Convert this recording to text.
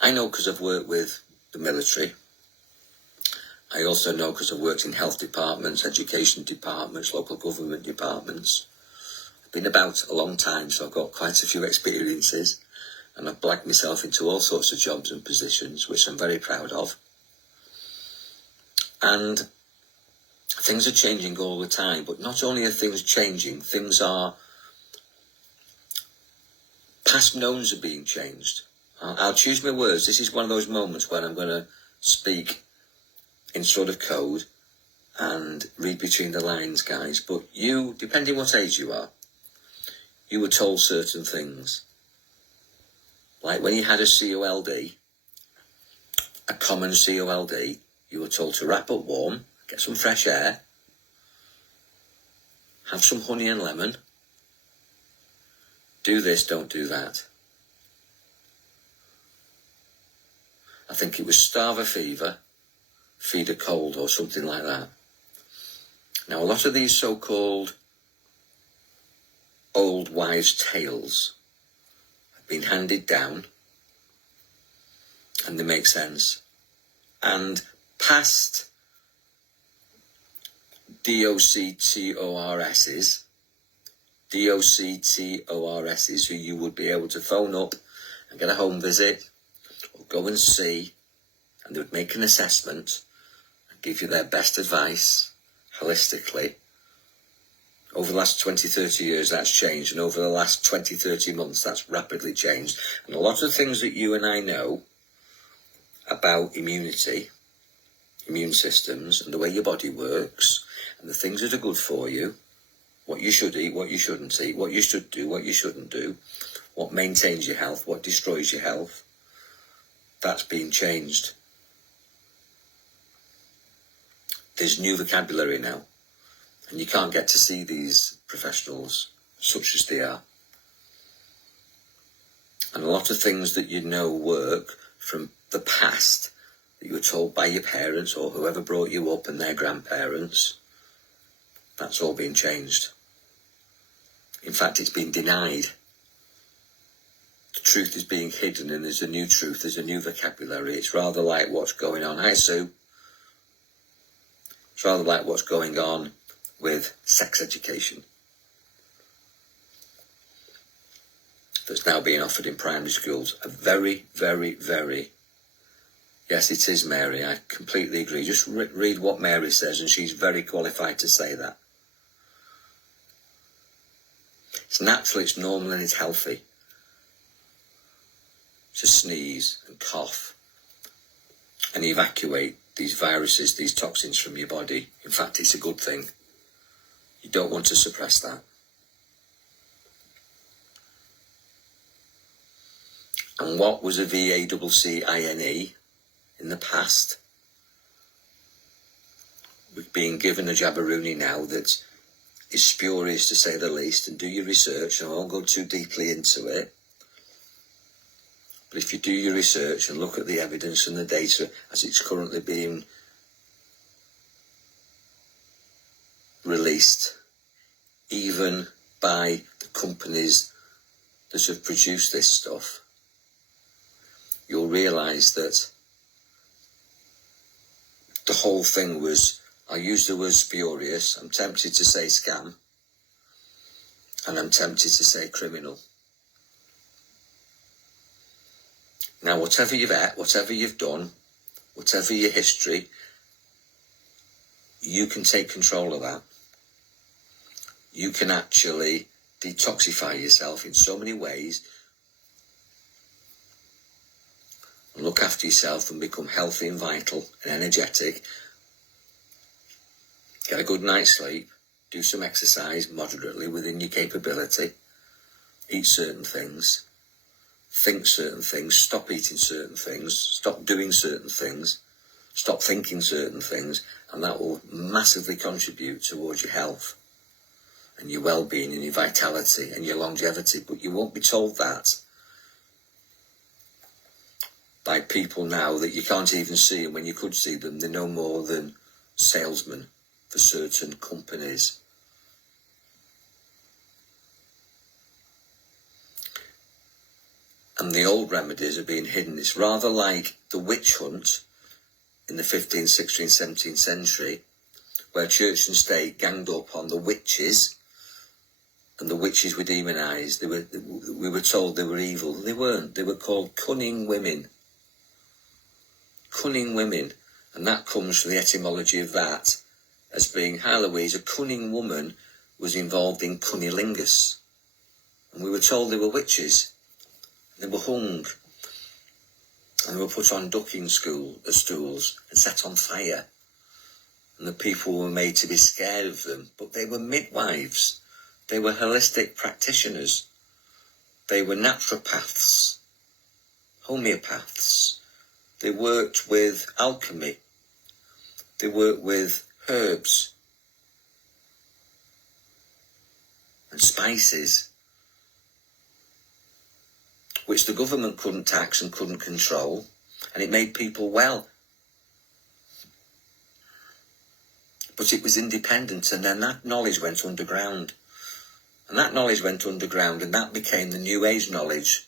I know because I've worked with the military. I also know because I've worked in health departments, education departments, local government departments. I've been about a long time, so I've got quite a few experiences, and I've blagged myself into all sorts of jobs and positions, which I'm very proud of. And things are changing all the time, but not only are things changing, things are, past knowns are being changed. I'll choose my words. This is one of those moments when I'm going to speak in sort of code and read between the lines, guys. But you, depending what age you are, you were told certain things. Like when you had a COLD, a common COLD, you were told to wrap up warm, get some fresh air, have some honey and lemon, do this, don't do that. I think it was starve a fever, feed a cold, or something like that. Now, a lot of these so-called old wives' tales have been handed down, and they make sense. And past DOCTORSs, who you would be able to phone up and get a home visit or go and see, and they would make an assessment and give you their best advice holistically. Over the last 20, 30 years, that's changed, and over the last 20, 30 months, that's rapidly changed. And a lot of things that you and I know about immunity, immune systems, and the way your body works, and the things that are good for you, what you should eat, what you shouldn't eat, what you should do, what you shouldn't do, what maintains your health, what destroys your health, that's been changed. There's new vocabulary now, and you can't get to see these professionals such as they are. And a lot of things that you know work from the past that you were told by your parents or whoever brought you up and their grandparents, that's all been changed. In fact, it's been denied. The truth is being hidden, and there's a new truth, there's a new vocabulary. It's rather like what's going on. Hi, Sue. It's rather like what's going on with sex education that's now being offered in primary schools. A very, very, very... Yes, it is Mary. I completely agree. Just read what Mary says, and she's very qualified to say that. It's natural, it's normal, and it's healthy to sneeze and cough and evacuate these viruses, these toxins from your body. In fact, it's a good thing. You don't want to suppress that. And what was a VACCINE in the past? We're being given a jabberoonie now that is spurious, to say the least, and do your research, and I won't go too deeply into it. But if you do your research and look at the evidence and the data as it's currently being released, even by the companies that have produced this stuff, you'll realise that the whole thing was, I use the word spurious, I'm tempted to say scam, and I'm tempted to say criminal. Now, whatever you've ate, whatever you've done, whatever your history, you can take control of that. You can actually detoxify yourself in so many ways, and look after yourself and become healthy and vital and energetic. Get a good night's sleep, do some exercise moderately within your capability, eat certain things, think certain things, stop eating certain things, stop doing certain things, stop thinking certain things, and that will massively contribute towards your health and your well-being and your vitality and your longevity. But you won't be told that by people now that you can't even see, and when you could see them, they're no more than salesmen for certain companies. And the old remedies are being hidden. It's rather like the witch hunt in the 15th, 16th, 17th century, where church and state ganged up on the witches, and the witches were demonised. We were told they were evil. They weren't. They were called cunning women. Cunning women. And that comes from the etymology of that as being Heloise, a cunning woman, was involved in cunnilingus. And we were told they were witches. They were hung. And they were put on ducking stools and set on fire. And the people were made to be scared of them. But they were midwives. They were holistic practitioners. They were naturopaths, homeopaths. They worked with alchemy. They worked with herbs and spices, which the government couldn't tax and couldn't control, and it made people well. But it was independent, and then that knowledge went underground. And that knowledge went underground, and that became the New Age knowledge